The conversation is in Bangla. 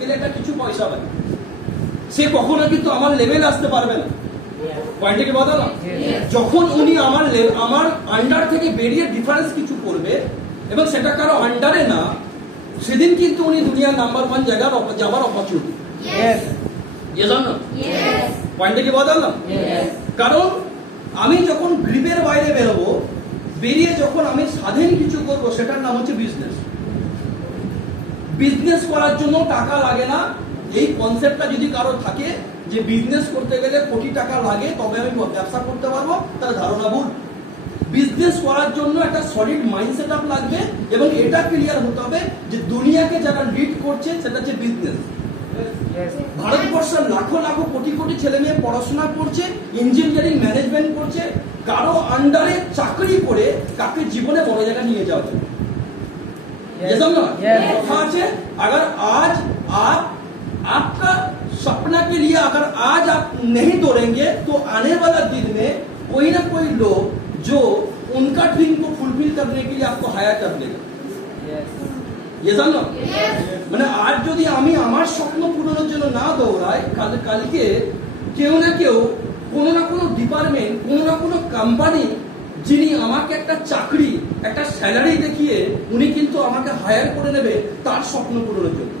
গেলে একটা কিছু পয়সা পায়, সে কখনো কিন্তু আমার লেভেল আসতে পারবে না। পয়েন্টে কি বলো না? যখন উনি আমার আন্ডার থেকে বেরিয়ে ডিফারেন্স কিছু করবে এবং সেটা কারো আন্ডারে না, সেদিন কিন্তু উনি দুনিয়ার নাম্বার 1 জায়গায় যাবার অপরচুনিটি। পয়েন্টে কি বলো না? কারণ আমি যখন গ্রিপের বাইরে বেরোবো, বেরিয়ে যখন আমি স্বাধীন কিছু করবো, সেটার নাম হচ্ছে বিজনেস। বিজনেস করার জন্য টাকা লাগে না, এই কনসেপ্টটা যদি কারো থাকে যে বিজনেস করতে গেলে কোটি টাকা লাগে তবে আমি ব্যবসা করতে পারবো, তার ধারণা ভুল। বিজনেস করার জন্য একটা সলিড মাইন্ড সেট আপ লাগবে এবং এটা ক্লিয়ার হতে হবে যে দুনিয়াকে যারা লিড করছে সেটা হচ্ছে বিজনেস। ভারতবর্ষের লাখো লাখো কোটি কোটি ছেলে মেয়ে পড়াশোনা করছে, ইঞ্জিনিয়ারিং ম্যানেজমেন্ট করছে, কারো আন্ডারে চাকরি করে কাকে জীবনে বড় জায়গায় নিয়ে যাওয়া যায়। कथा है अगर आज आप आपका सपना के लिए अगर आज आप नहीं दौड़ेंगे तो आने वाला दिन में कोई ना कोई लोग जो उनका ड्रीम को फुलफिल करने के लिए आपको हायर कर देगा। ये জানো মানে আজ যদি আমি আমার স্বপ্ন পূরণের জন্য না দৌড়াই, কালকে কেউ না কেউ কোনো না কোনো ডিপার্টমেন্ট, কোনো না কোনো কোম্পানি যিনি আমাকে একটা চাকরি, একটা স্যালারি দেখিয়ে উনি কিন্তু আমাকে হায়ার করে নেবে তার স্বপ্ন পূরণের জন্য।